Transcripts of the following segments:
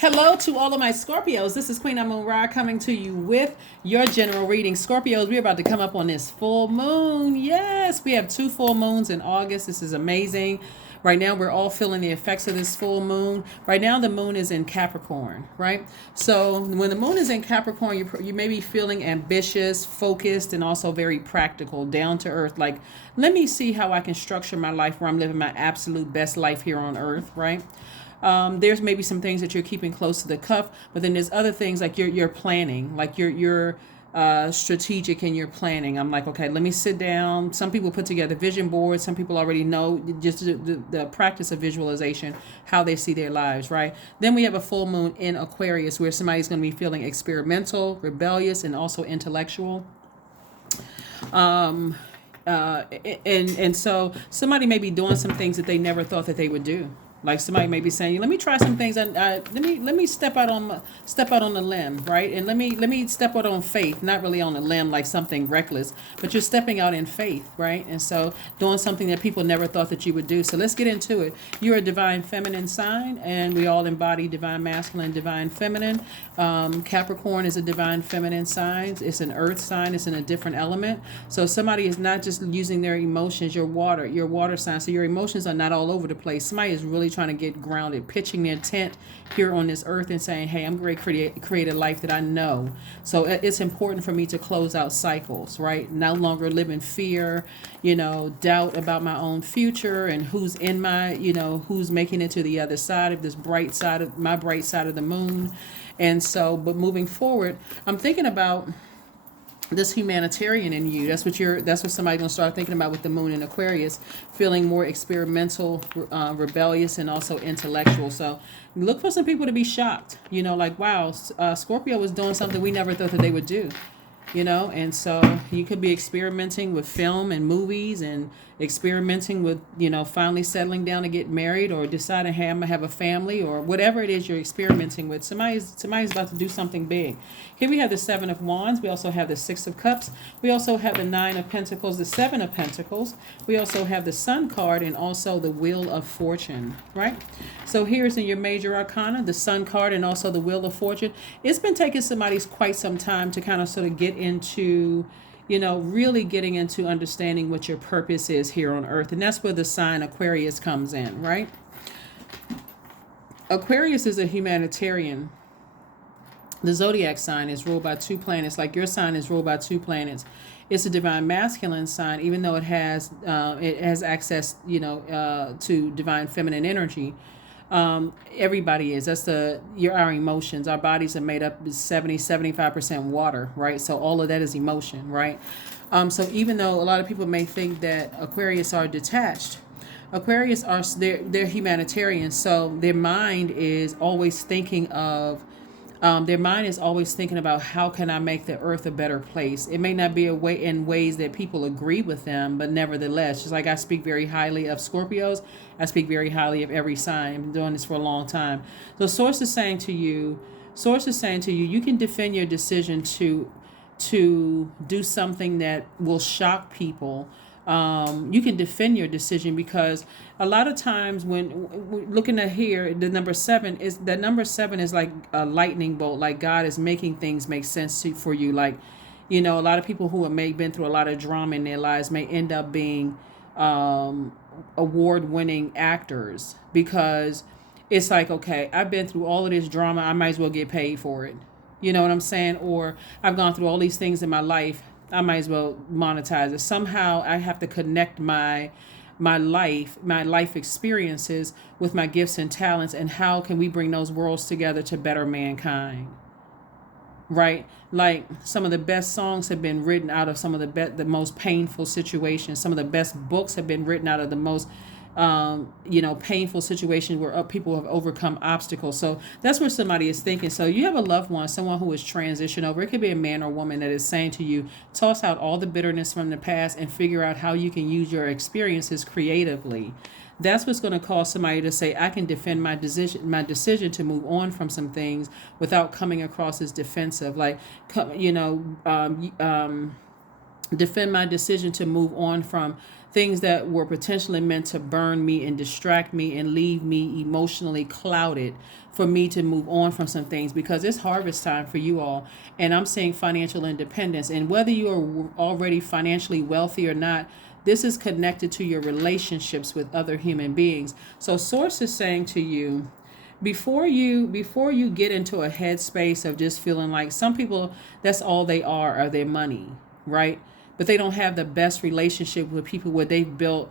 Hello to all of my Scorpios. This is Queen Amun Ra coming to you with your general reading. Scorpios, we're about to come up on this full moon. Yes, we have 2 full moons in August. This is amazing. Right now, we're all feeling the effects of this full moon. Right now, the moon is in Capricorn, right? So when the moon is in Capricorn, you may be feeling ambitious, focused, and also very practical, down to earth. Like, let me see how I can structure my life where I'm living my absolute best life here on earth, right? There's maybe some things that you're keeping close to the cuff, but then there's other things like you're planning, like you're strategic in your planning. I'm like, okay, let me sit down. Some people put together vision boards. Some people already know just the practice of visualization, how they see their lives, right? Then we have a full moon in Aquarius where somebody's going to be feeling experimental, rebellious, and also intellectual. Um, and so somebody may be doing some things that they never thought that they would do. Like somebody may be saying, "Let me try some things, and let me step out on the limb, right? And let me step out on faith, not really on the limb like something reckless, but you're stepping out in faith, right? And so doing something that people never thought that you would do. So let's get into it. You're a divine feminine sign, and we all embody divine masculine, divine feminine. Capricorn is a divine feminine sign. It's an earth sign. It's in a different element. So somebody is not just using their emotions. Your water sign. So your emotions are not all over the place. Somebody is really trying to get grounded, pitching their tent here on this earth and saying, hey, I'm going to create a life that I know. So it's important for me to close out cycles, right? No longer live in fear, doubt about my own future and who's in my, who's making it to the other side of this bright side of my bright side of the moon. And so, but moving forward, I'm thinking about this humanitarian in you. That's what somebody's gonna start thinking about with the moon in Aquarius, feeling more experimental, rebellious, and also intellectual. So look for some people to be shocked, like, wow, Scorpio was doing something we never thought that they would do. And so you could be experimenting with film and movies and experimenting with, finally settling down to get married or deciding, hey, I'm gonna have a family or whatever it is you're experimenting with. Somebody's about to do something big. Here we have the 7 of Wands. We also have the 6 of Cups. We also have the 9 of Pentacles, the 7 of Pentacles. We also have the Sun card and also the Wheel of Fortune, right? So here's in your major arcana, the Sun card and also the Wheel of Fortune. It's been taking somebody quite some time to kind of sort of get into, really getting into understanding what your purpose is here on earth. And that's where the sign Aquarius comes in, right? Aquarius is a humanitarian. The Zodiac sign is ruled by 2 planets, like your sign is ruled by 2 planets. It's a divine masculine sign, even though it has access, to divine feminine energy. Everybody is. That's our emotions. Our bodies are made up of 75% water, right? So all of that is emotion, right? So even though a lot of people may think that Aquarius are detached, Aquarius are they're humanitarians. So their mind is always thinking of about how can I make the earth a better place. It may not be a way in ways that people agree with them, but nevertheless, just like I speak very highly of Scorpios, I speak very highly of every sign. I've been doing this for a long time. So source is saying to you, you can defend your decision to do something that will shock people. You can defend your decision because a lot of times when looking at here, the number 7 is like a lightning bolt. Like God is making things make sense for you. Like, a lot of people who have been through a lot of drama in their lives may end up being award-winning actors because it's like, okay, I've been through all of this drama. I might as well get paid for it. You know what I'm saying? Or I've gone through all these things in my life. I might as well monetize it. Somehow I have to connect my life experiences with my gifts and talents, and how can we bring those worlds together to better mankind? Right? Like some of the best songs have been written out of some of the most painful situations. Some of the best books have been written out of the most painful situations where people have overcome obstacles. So that's where somebody is thinking. So you have a loved one, someone who is transitioned over. It could be a man or woman that is saying to you, toss out all the bitterness from the past and figure out how you can use your experiences creatively. That's what's going to cause somebody to say, I can defend my decision to move on from some things without coming across as defensive. Like, defend my decision to move on from things that were potentially meant to burn me and distract me and leave me emotionally clouded, for me to move on from some things, because it's harvest time for you all. And I'm saying financial independence, and whether you are already financially wealthy or not, this is connected to your relationships with other human beings. So source is saying to you, before you get into a headspace of just feeling like, some people, that's all they are their money, right? But they don't have the best relationship with people where they've built,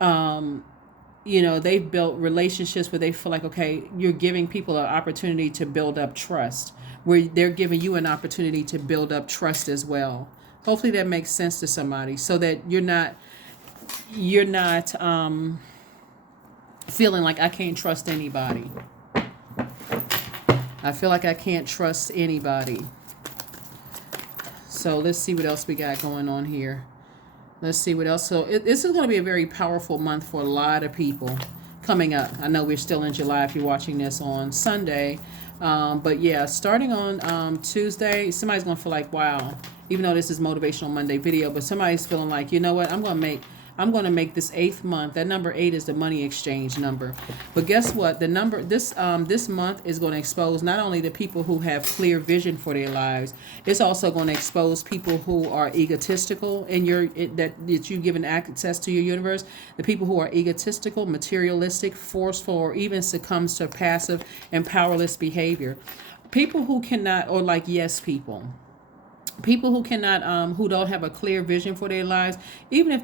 they've built relationships where they feel like, okay, you're giving people an opportunity to build up trust, where they're giving you an opportunity to build up trust as well. Hopefully that makes sense to somebody, so that you're not feeling like, I can't trust anybody. I feel like I can't trust anybody. So let's see what else we got going on here. Let's see what else. So this is going to be a very powerful month for a lot of people coming up. I know we're still in July if you're watching this on Sunday. But yeah, starting on Tuesday, somebody's going to feel like, wow, even though this is Motivational Monday video, but somebody's feeling like, you know what, I'm going to make this 8th month. That number 8 is the money exchange number. But guess what? The number this month is going to expose not only the people who have clear vision for their lives, it's also going to expose people who are egotistical that you've given access to your universe. The people who are egotistical, materialistic, forceful, or even succumbs to passive and powerless behavior. People who cannot, or like yes people. People who cannot, who don't have a clear vision for their lives, even if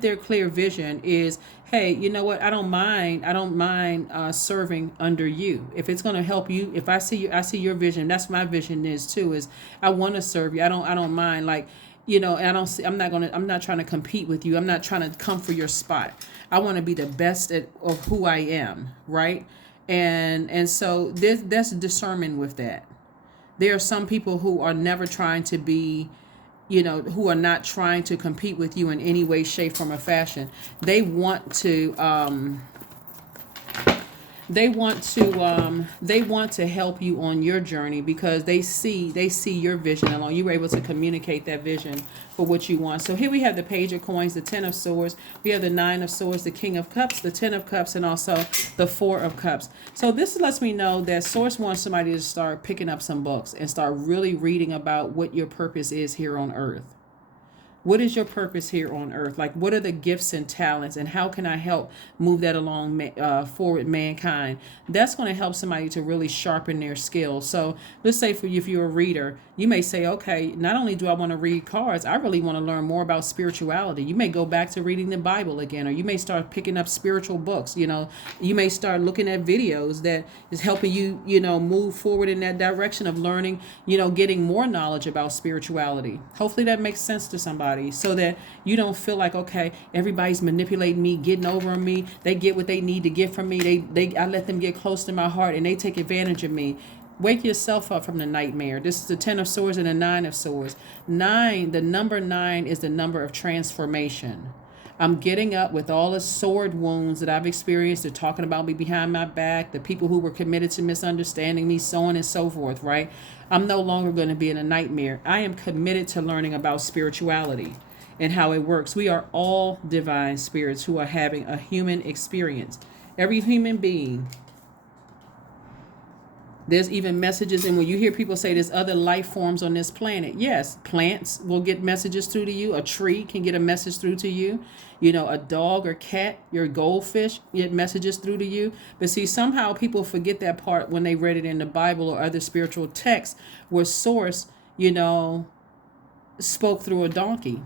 their clear vision is, hey, you know what, I don't mind serving under you. If it's going to help you, if I see your vision, that's my vision is too, is I want to serve you. I don't mind, like, I'm not trying to compete with you. I'm not trying to come for your spot. I want to be the best of who I am, right? And so that's discernment with that. There are some people who are never trying to be, who are not trying to compete with you in any way, shape, form, or fashion. They want to help you on your journey, because they see your vision along. You were able to communicate that vision for what you want. So here we have the Page of Coins, the 10 of Swords. We have the 9 of Swords, the King of Cups, the 10 of Cups, and also the 4 of Cups. So this lets me know that Source wants somebody to start picking up some books and start really reading about what your purpose is here on earth. What is your purpose here on earth? Like, what are the gifts and talents, and how can I help move that along forward mankind? That's going to help somebody to really sharpen their skills. So let's say for you, if you're a reader, you may say, okay, not only do I want to read cards, I really want to learn more about spirituality. You may go back to reading the Bible again, or you may start picking up spiritual books. You may start looking at videos that is helping you, move forward in that direction of learning, getting more knowledge about spirituality. Hopefully that makes sense to somebody, so that you don't feel like, okay, everybody's manipulating me, getting over on me. They get what they need to get from me. I let them get close to my heart, and they take advantage of me. Wake yourself up from the nightmare. This is the 10 of Swords and the 9 of Swords. The number 9 is the number of transformation. I'm getting up with all the sword wounds that I've experienced. They're talking about me behind my back, the people who were committed to misunderstanding me, so on and so forth, right? I'm no longer going to be in a nightmare. I am committed to learning about spirituality and how it works. We are all divine spirits who are having a human experience. Every human being. There's even messages, and when you hear people say there's other life forms on this planet, yes, plants will get messages through to you. A tree can get a message through to you. A dog or cat, your goldfish, get messages through to you. But see, somehow people forget that part when they read it in the Bible or other spiritual texts, where Source, spoke through a donkey.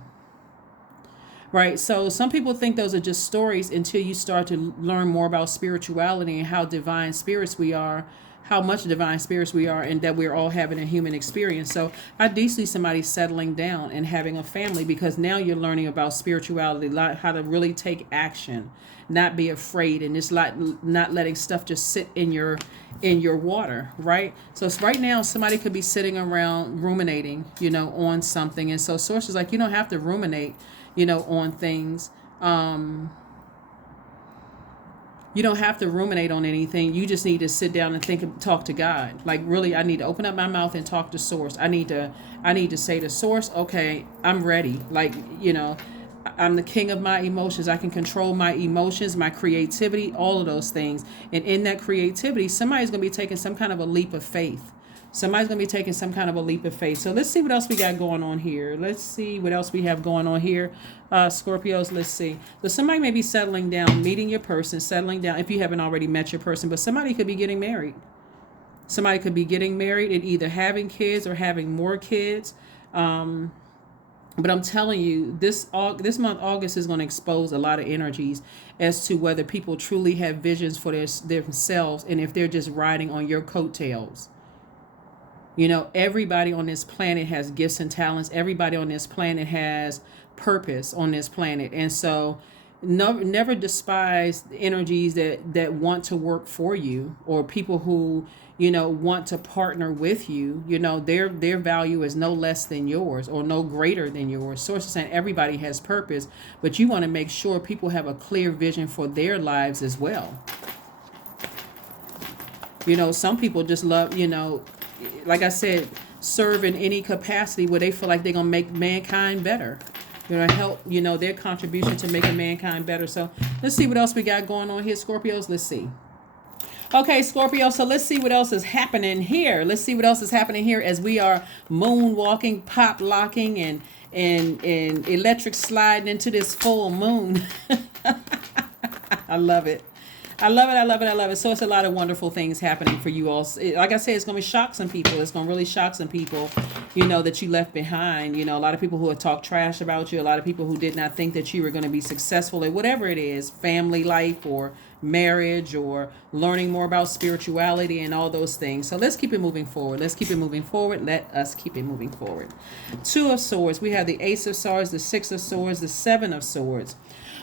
Right. So some people think those are just stories until you start to learn more about spirituality and how divine spirits we are, how much divine spirits we are, and that we're all having a human experience. So I do see somebody settling down and having a family, because now you're learning about spirituality, how to really take action, not be afraid, and just not letting stuff just sit in your water, right? So right now somebody could be sitting around ruminating, on something. And so Source is like, you don't have to ruminate, on things. You don't have to ruminate on anything. You just need to sit down and think, talk to God. Like, really, I need to open up my mouth and talk to source. I need to say to source, okay, I'm ready. Like, I'm the king of my emotions. I can control my emotions, my creativity, all of those things. And in that creativity, somebody's going to be taking some kind of a leap of faith. Somebody's going to be taking some kind of a leap of faith. So let's see what else we got going on here. Let's see what else we have going on here. Scorpios, let's see. So somebody may be settling down, meeting your person, settling down, if you haven't already met your person, but somebody could be getting married. Somebody could be getting married and either having kids or having more kids. But I'm telling you, this month, August, is going to expose a lot of energies as to whether people truly have visions for themselves and if they're just riding on your coattails. Everybody on this planet has gifts and talents. Everybody on this planet has purpose on this planet. And so never despise the energies that want to work for you, or people who, want to partner with you. Their value is no less than yours or no greater than yours. Source is saying everybody has purpose, but you want to make sure people have a clear vision for their lives as well. Some people just love, like I said, serve in any capacity where they feel like they're going to make mankind better. Help, their contribution to making mankind better. So let's see what else we got going on here, Scorpios. Let's see. Okay, Scorpio, so let's see what else is happening here. Let's see what else is happening here as we are moonwalking, pop locking, and electric sliding into this full moon. I love it. I love it. I love it. I love it. So it's a lot of wonderful things happening for you all. Like I said, it's going to shock some people. It's going to really shock some people, that you left behind. A lot of people who have talked trash about you. A lot of people who did not think that you were going to be successful at whatever it is, family life or marriage or learning more about spirituality and all those things. So let's keep it moving forward. Let's keep it moving forward. Let us keep it moving forward. 2 of Swords. We have the Ace of Swords, the 6 of Swords, the 7 of Swords.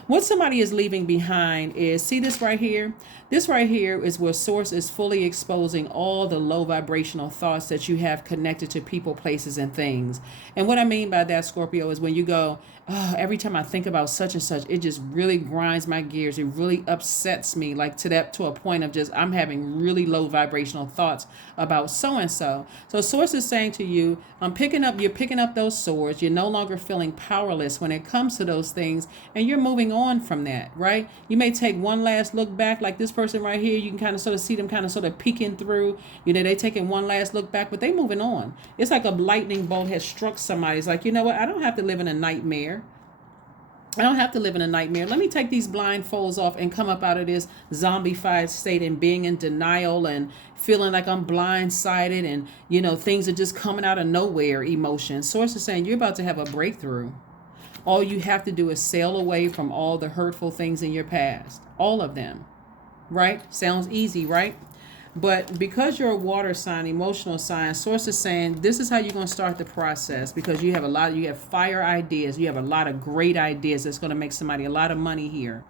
What somebody is leaving behind is, see this right here? This right here is where Source is fully exposing all the low vibrational thoughts that you have connected to people, places, and things. And what I mean by that, Scorpio, is when you go, oh, every time I think about such and such, it just really grinds my gears. It really upsets me, like to a point of just, I'm having really low vibrational thoughts about so-and-so. So Source is saying to you, you're picking up those swords. You're no longer feeling powerless when it comes to those things, and you're moving on from that, right? You may take one last look back, like this person right here. You can kind of sort of see them kind of sort of peeking through. They taking one last look back, but they moving on. It's like a lightning bolt has struck somebody. It's like, you know what? I don't have to live in a nightmare. I don't have to live in a nightmare. Let me take these blindfolds off and come up out of this zombified state and being in denial and feeling like I'm blindsided and, things are just coming out of nowhere, emotions. Source is saying you're about to have a breakthrough. All you have to do is sail away from all the hurtful things in your past. All of them. Right? Sounds easy, right? But because you're a water sign, emotional sign, Source is saying this is how you're going to start the process, because you have fire ideas. You have a lot of great ideas that's going to make somebody a lot of money here.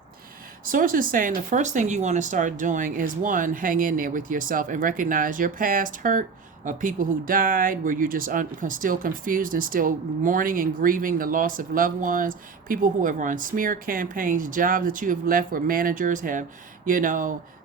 Source is saying the first thing you want to start doing is, one, hang in there with yourself and recognize your past hurt of people who died, where you're just still confused and still mourning and grieving the loss of loved ones, people who have run smear campaigns, jobs that you have left where managers have,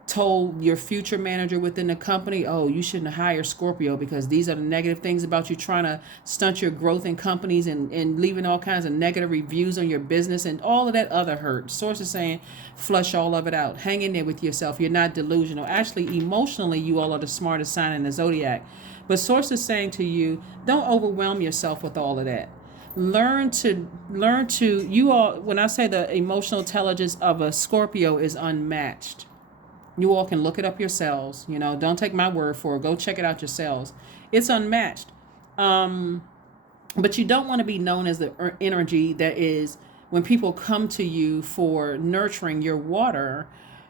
told your future manager within the company, oh, you shouldn't hire Scorpio because these are the negative things about you, trying to stunt your growth in companies and leaving all kinds of negative reviews on your business and all of that other hurt. Source is saying flush all of it out. Hang in there with yourself. You're not delusional. Actually, emotionally, you all are the smartest sign in the Zodiac. But Source is saying to you, don't overwhelm yourself with all of that. Learn to you all, when I say the emotional intelligence of a Scorpio is unmatched. You all can look it up yourselves. Don't take my word for it. Go check it out yourselves. It's unmatched. But you don't want to be known as the energy that is, when people come to you for nurturing your water,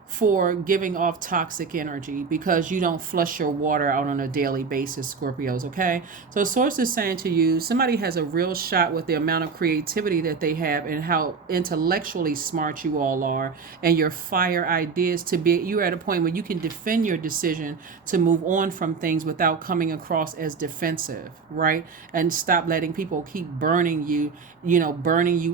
for giving off toxic energy, because you don't flush your water out on a daily basis, Scorpios, okay? So Source is saying to you, somebody has a real shot with the amount of creativity that they have and how intellectually smart you all are and your fire ideas you're at a point where you can defend your decision to move on from things without coming across as defensive, right? And stop letting people keep burning you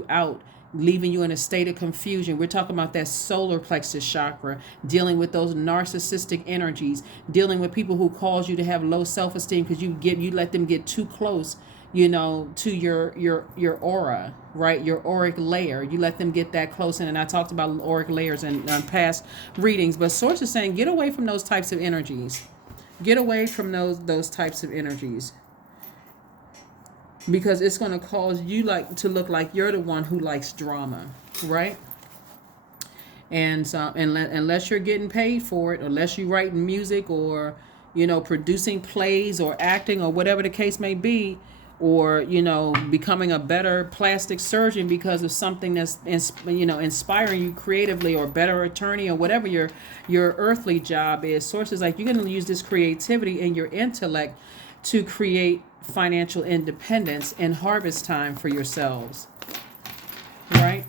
out leaving you in a state of confusion. We're talking about that solar plexus chakra, dealing with those narcissistic energies, dealing with people who cause you to have low self-esteem because you let them get too close, to your aura, right? Your auric layer. You let them get that close in. And I talked about auric layers in past readings, but Source is saying get away from those types of energies. Get away from those types of energies. Because it's going to cause you to look like you're the one who likes drama, right? And so, unless you're getting paid for it, unless you're writing music or, producing plays or acting or whatever the case may be, or, becoming a better plastic surgeon because of something that's, inspiring you creatively, or better attorney, or whatever your earthly job is. Sources like you're going to use this creativity and your intellect to create financial independence and harvest time for yourselves, right?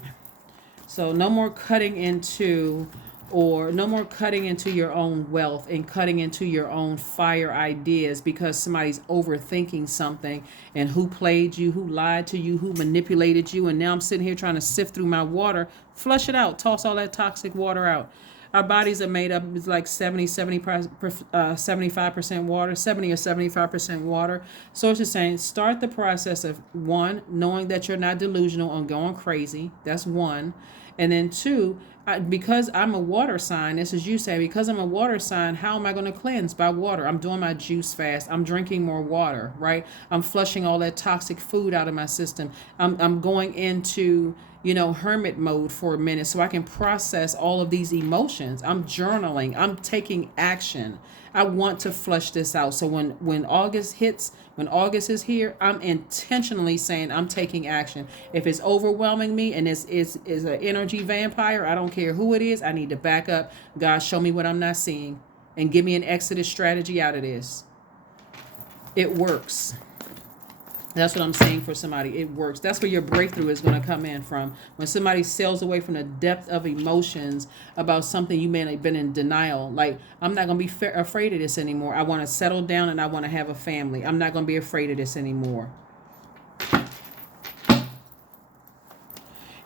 So no more cutting into your own wealth and cutting into your own fire ideas because somebody's overthinking something, and who played you, who lied to you, who manipulated you, and now I'm sitting here trying to sift through my water. Flush it out. Toss all that toxic water out. Our bodies are made up, it's like 75% water, 70 or 75% water. So it's just saying, start the process of, one, knowing that you're not delusional on going crazy. That's one. And then two, because I'm a water sign, this is you say, because I'm a water sign, how am I going to cleanse? By water. I'm doing my juice fast. I'm drinking more water, right? I'm flushing all that toxic food out of my system. I'm going into, hermit mode for a minute so I can process all of these emotions. I'm journaling. I'm taking action. I want to flush this out. So when August hits, when August is here, I'm intentionally saying I'm taking action. If it's overwhelming me and it's an energy vampire, I don't care who it is, I need to back up. God, show me what I'm not seeing and give me an exodus strategy out of this. It works. That's what I'm saying for somebody. It works. That's where your breakthrough is going to come in from. When somebody sails away from the depth of emotions about something you may have been in denial. Like, I'm not going to be afraid of this anymore. I want to settle down and I want to have a family. I'm not going to be afraid of this anymore.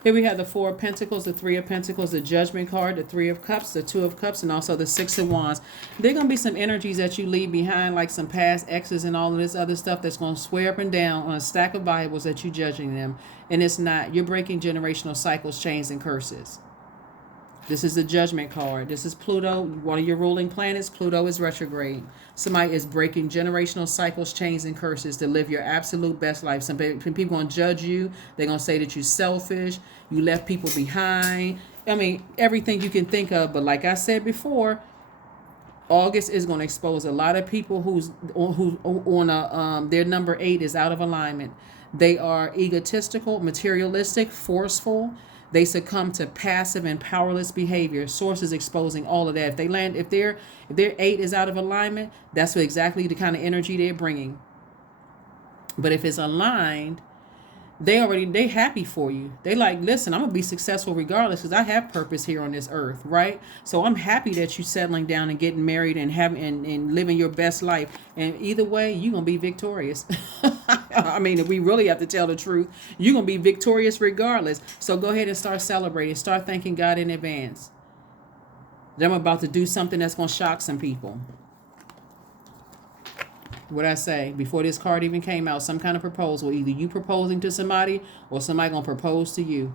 Here we have the Four of Pentacles, the Three of Pentacles, the Judgment card, the Three of Cups, the Two of Cups, and also the Six of Wands. There are going to be some energies that you leave behind, like some past exes and all of this other stuff that's going to swear up and down on a stack of Bibles that you're judging them. And it's not. You're breaking generational cycles, chains, and curses. This is the Judgment card. This is Pluto, one of your ruling planets. Pluto is retrograde. Somebody is breaking generational cycles, chains, and curses to live your absolute best life. Some people going to judge you. They're going to say that you're selfish. You left people behind. I mean, everything you can think of. But like I said before, August is going to expose a lot of people who on their number 8 is out of alignment. They are egotistical, materialistic, forceful. They succumb to passive and powerless behavior. Sources exposing all of that. If their 8 is out of alignment, that's exactly the kind of energy they're bringing. But if it's aligned, they happy for you. They like, listen, I'm gonna be successful regardless because I have purpose here on this earth, right? So I'm happy that you settling down and getting married and having and living your best life. And either way, you're gonna be victorious. I mean, if we really have to tell the truth, you're gonna be victorious regardless. So go ahead and start celebrating. Start thanking God in advance that I'm about to do something that's gonna shock some people. What I say before this card even came out, some kind of proposal, either you proposing to somebody or somebody gonna propose to you.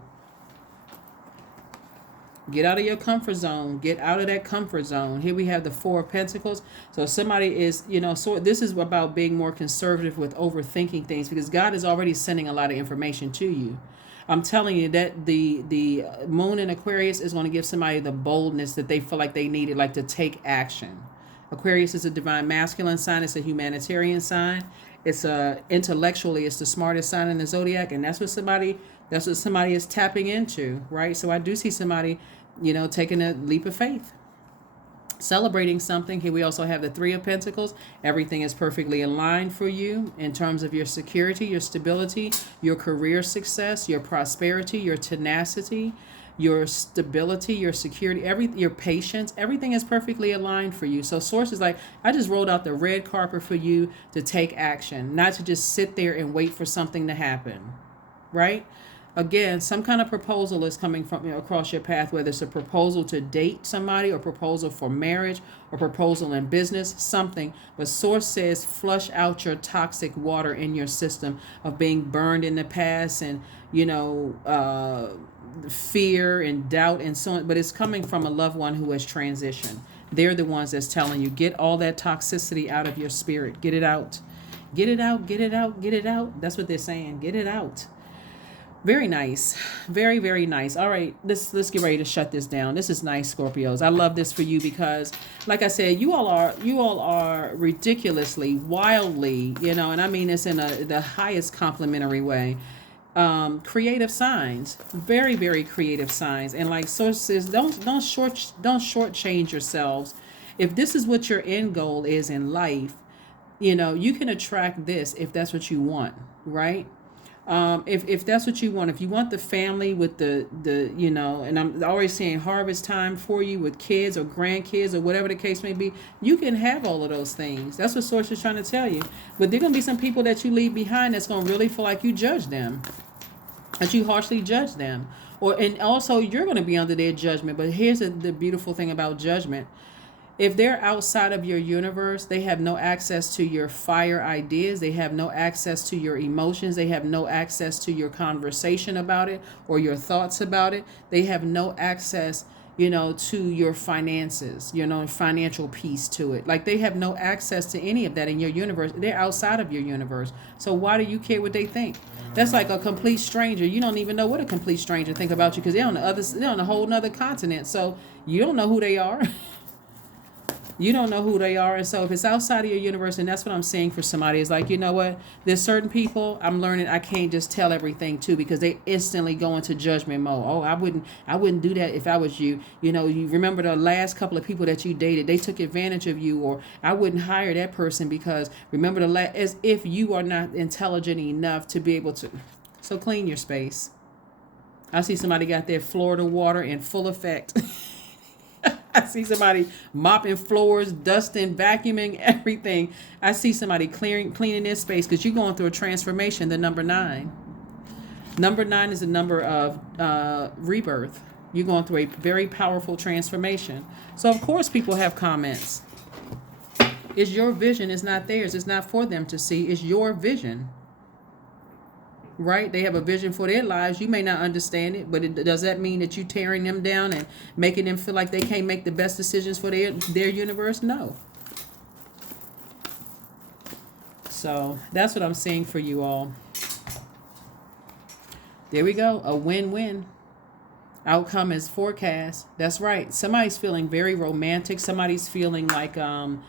Get out of your comfort zone. Get out of that comfort zone. Here we have the Four of Pentacles. So somebody is, so this is about being more conservative with overthinking things because God is already sending a lot of information to you. I'm telling you that the moon in Aquarius is going to give somebody the boldness that they feel like they needed, like to take action. Aquarius is a divine masculine sign. It's a humanitarian sign. It's intellectually, it's the smartest sign in the zodiac, and that's what somebody is tapping into, right? So I do see somebody, taking a leap of faith, celebrating something. Here we also have the Three of Pentacles. Everything is perfectly aligned for you in terms of your security, your stability, your career success, your prosperity, your tenacity, your stability, your security, your patience, everything is perfectly aligned for you. So Source is like, I just rolled out the red carpet for you to take action, not to just sit there and wait for something to happen, right? Again, some kind of proposal is coming from, across your path, whether it's a proposal to date somebody or proposal for marriage or proposal in business, something. But source says flush out your toxic water in your system of being burned in the past and, fear and doubt and so on. But it's coming from a loved one who has transitioned. They're the ones that's telling you, get all that toxicity out of your spirit. Get it out. Get it out, get it out, get it out. That's what they're saying. Get it out. Very nice. Very, very nice. All right, let's get ready to shut this down. This is nice, Scorpios. I love this for you because, like I said, you all are ridiculously, wildly, and I mean this in the highest complimentary way. Creative signs, very, very creative signs. And like sources, don't shortchange yourselves. If this is what your end goal is in life, you can attract this if that's what you want, right? If that's what you want, if you want the family with the and I'm always saying harvest time for you with kids or grandkids or whatever the case may be, you can have all of those things. That's what Source is trying to tell you. But there are going to be some people that you leave behind that's going to really feel like you judge them, that you harshly judge them. And also you're going to be under their judgment. But here's the beautiful thing about judgment. If they're outside of your universe, they have no access to your fire ideas. They have no access to your emotions. They have no access to your conversation about it or your thoughts about it. They have no access, to your finances, financial piece to it. Like they have no access to any of that in your universe. They're outside of your universe. So why do you care what they think? That's like a complete stranger. You don't even know what a complete stranger think about you because they're on a whole nother continent. So you don't know who they are. You don't know who they are. And so if it's outside of your universe, and that's what I'm saying for somebody, is like, you know what? There's certain people I'm learning I can't just tell everything to because they instantly go into judgment mode. Oh, I wouldn't do that if I was you. You remember the last couple of people that you dated, they took advantage of you, or I wouldn't hire that person because remember as if you are not intelligent enough to be able to. So clean your space. I see somebody got their Florida water in full effect. I see somebody mopping floors, dusting, vacuuming, everything. I see somebody cleaning their space because you're going through a transformation, the number 9. Number 9 is the number of rebirth. You're going through a very powerful transformation. So, of course, people have comments. It's your vision. It's not theirs. It's not for them to see. It's your vision. Right? They have a vision for their lives. You may not understand it, but does that mean that you tearing them down and making them feel like they can't make the best decisions for their universe? No. So that's what I'm seeing for you all. There we go. A win-win. Outcome is forecast. That's right. Somebody's feeling very romantic. Somebody's feeling like, I'm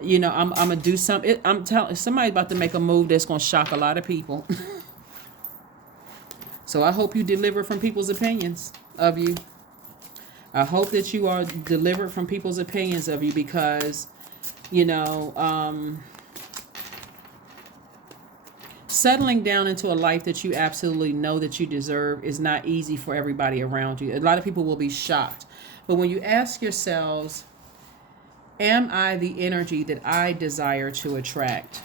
gonna do something. I'm telling somebody's about to make a move that's gonna shock a lot of people. So I hope you deliver from people's opinions of you. I hope that you are delivered from people's opinions of you because, settling down into a life that you absolutely know that you deserve is not easy for everybody around you. A lot of people will be shocked. But when you ask yourselves, am I the energy that I desire to attract?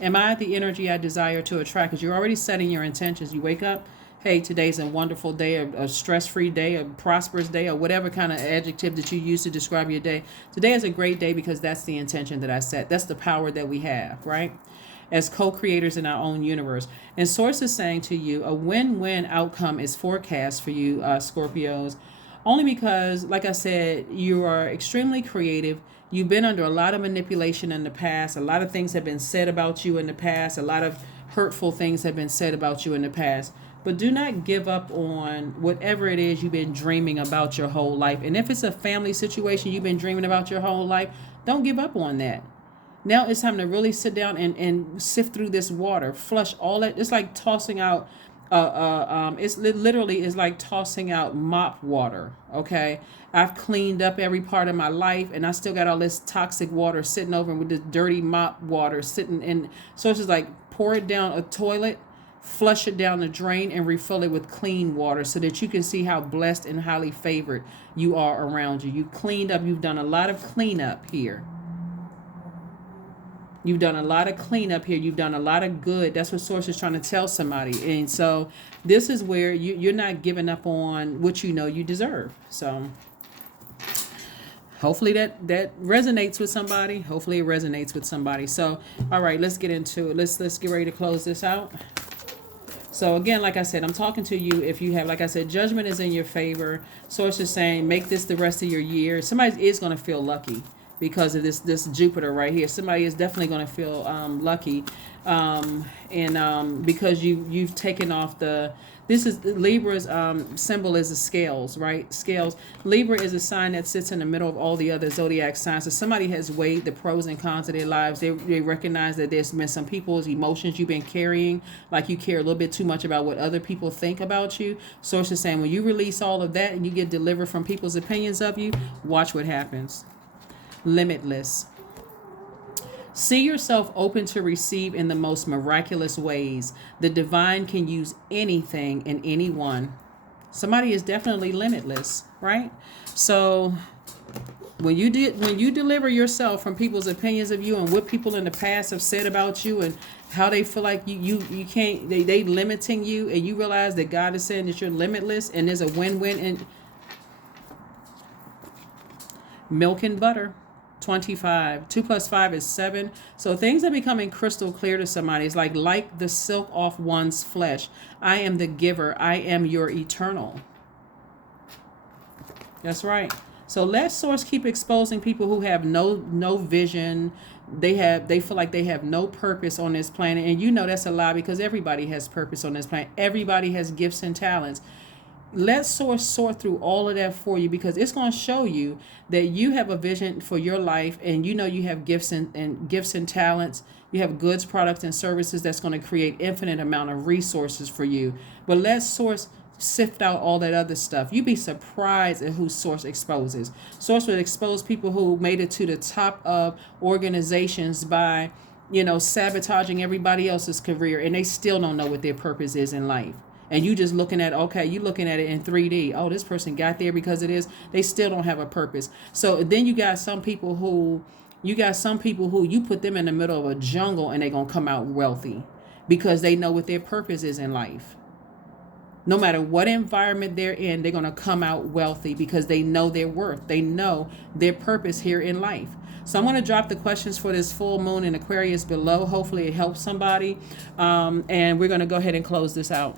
Am I the energy I desire to attract? Because you're already setting your intentions. You wake up. Hey, today's a wonderful day, a stress-free day, a prosperous day, or whatever kind of adjective that you use to describe your day. Today is a great day because that's the intention that I set. That's the power that we have, right? As co-creators in our own universe. And Source is saying to you, a win-win outcome is forecast for you, Scorpios, only because, like I said, you are extremely creative. You've been under a lot of manipulation in the past. A lot of things have been said about you in the past. A lot of hurtful things have been said about you in the past. But do not give up on whatever it is you've been dreaming about your whole life. And if it's a family situation you've been dreaming about your whole life, don't give up on that. Now it's time to really sit down and sift through this water, flush all that. It's like tossing out, it's literally is like tossing out mop water, okay? I've cleaned up every part of my life and I still got all this toxic water sitting over with this dirty mop water sitting in. So it's just like pour it down a toilet, flush it down the drain and refill it with clean water so that you can see how blessed and highly favored you are around you. You cleaned up. You've done a lot of cleanup here. You've done a lot of cleanup here. You've done a lot of good. That's what Source is trying to tell somebody. And so this is where you're not giving up on what you know you deserve. So hopefully that resonates with somebody. Hopefully it resonates with somebody. So, all right, let's get into it. Let's get ready to close this out. So again, like I said, I'm talking to you if you have, like I said, judgment is in your favor. Source is saying, make this the rest of your year. Somebody is going to feel lucky because of this Jupiter right here. Somebody is definitely going to feel lucky, and because you've taken off the. This is Libra's symbol is the scales, right? Scales. Libra is a sign that sits in the middle of all the other zodiac signs. So somebody has weighed the pros and cons of their lives. They recognize that there's been some people's emotions you've been carrying, like you care a little bit too much about what other people think about you. Source is saying when you release all of that and you get delivered from people's opinions of you, watch what happens. Limitless. See yourself open to receive in the most miraculous ways. The divine can use anything and anyone. Somebody is definitely limitless, right? So when you deliver yourself from people's opinions of you and what people in the past have said about you and how they feel like you can't, they limiting you, and you realize that God is saying that you're limitless and there's a win-win. And milk and butter. 25. 2 plus 5 is 7. So things are becoming crystal clear to somebody. It's like the silk off one's flesh. I am the giver. I am your eternal. That's right. So let Source keep exposing people who have no vision. They feel like they have no purpose on this planet. And you know that's a lie, because everybody has purpose on this planet. Everybody has gifts and talents. Let Source sort through all of that for you, because it's going to show you that you have a vision for your life, and you know you have gifts and gifts and talents. You have goods, products, and services that's going to create infinite amount of resources for you. But let Source sift out all that other stuff. You'd be surprised at who Source exposes. Source would expose people who made it to the top of organizations by, sabotaging everybody else's career, and they still don't know what their purpose is in life. And you just looking at, you looking at it in 3D. Oh, this person got there because it is. They still don't have a purpose. So then you got some people who you put them in the middle of a jungle and they're going to come out wealthy because they know what their purpose is in life. No matter what environment they're in, they're going to come out wealthy because they know their worth. They know their purpose here in life. So I'm going to drop the questions for this full moon in Aquarius below. Hopefully it helps somebody. And we're going to go ahead and close this out.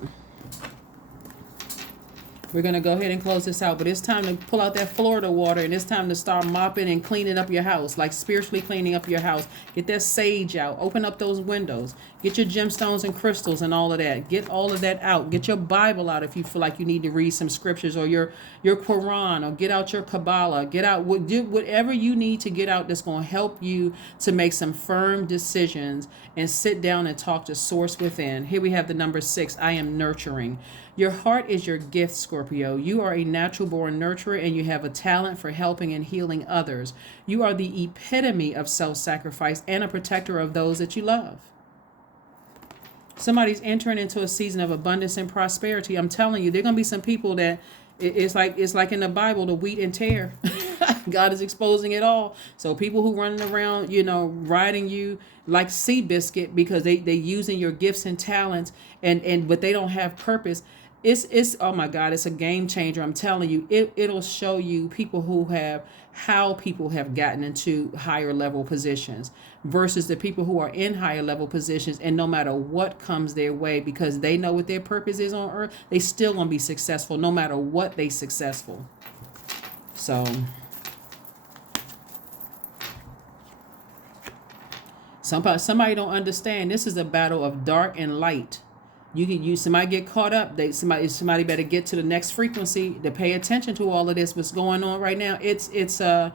We're going to go ahead and close this out, but it's time to pull out that Florida water, and it's time to start mopping and cleaning up your house, like spiritually cleaning up your house. Get that sage out. Open up those windows. Get your gemstones and crystals and all of that. Get all of that out. Get your Bible out if you feel like you need to read some scriptures, or your Quran, or get out your Kabbalah. Get out whatever you need to get out that's going to help you to make some firm decisions and sit down and talk to Source within. Here we have the number 6. I am nurturing. Your heart is your gift, Scorpio. You are a natural born nurturer, and you have a talent for helping and healing others. You are the epitome of self-sacrifice and a protector of those that you love. Somebody's entering into a season of abundance and prosperity. I'm telling you, there are going to be some people that it's like in the Bible, the wheat and tare. God is exposing it all. So people who running around, riding you like Seabiscuit because they using your gifts and talents but they don't have purpose. It's oh my God, it's a game changer. I'm telling you, it'll show you how people have gotten into higher level positions versus the people who are in higher level positions, and no matter what comes their way, because they know what their purpose is on earth, they still gonna be successful no matter what they successful. So somebody don't understand. This is a battle of dark and light. Somebody get caught up. Somebody better get to the next frequency to pay attention to all of this. What's going on right now? It's a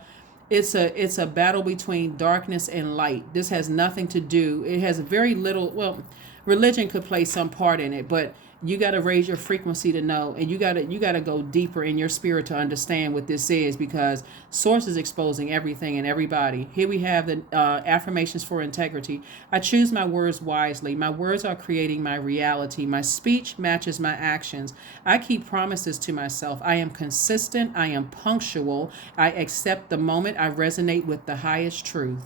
battle between darkness and light. This has nothing to do. It has very little. Well, religion could play some part in it, but you got to raise your frequency to know, and you got to go deeper in your spirit to understand what this is, because Source is exposing everything and everybody. Here we have the affirmations for integrity. I choose my words wisely. My words are creating my reality. My speech matches my actions. I keep promises to myself. I am consistent. I am punctual. I accept the moment. I resonate with the highest truth.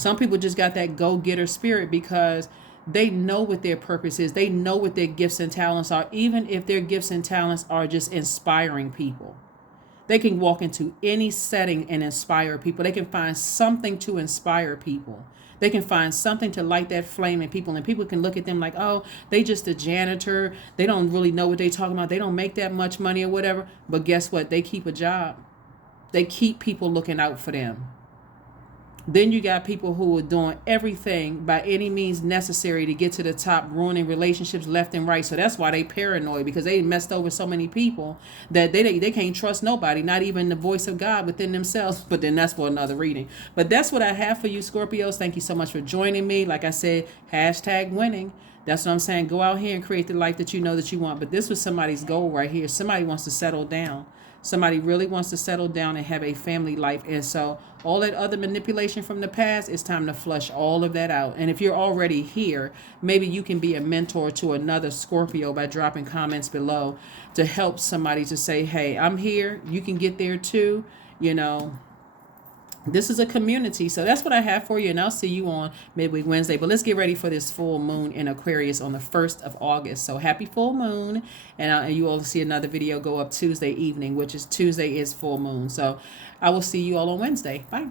Some people just got that go-getter spirit because they know what their purpose is. They know what their gifts and talents are, even if their gifts and talents are just inspiring people. They can walk into any setting and inspire people. They can find something to inspire people. They can find something to light that flame in people. And people can look at them like, oh, they just a janitor. They don't really know what they're talking about. They don't make that much money or whatever. But guess what? They keep a job. They keep people looking out for them. Then you got people who are doing everything by any means necessary to get to the top, ruining relationships left and right. So that's why they paranoid, because they messed over so many people that they can't trust nobody, not even the voice of God within themselves. But then that's for another reading. But that's what I have for you, Scorpios. Thank you so much for joining me. Like I said, #winning. That's what I'm saying. Go out here and create the life that you know that you want. But this was somebody's goal right here. Somebody wants to settle down. Somebody really wants to settle down and have a family life. And so all that other manipulation from the past, it's time to flush all of that out. And if you're already here, maybe you can be a mentor to another Scorpio by dropping comments below to help somebody to say, hey, I'm here. You can get there too. You know, this is a community. So that's what I have for you. And I'll see you on Midweek Wednesday. But let's get ready for this full moon in Aquarius on the 1st of August. So happy full moon. And you all see another video go up Tuesday evening, which is Tuesday is full moon. So I will see you all on Wednesday. Bye.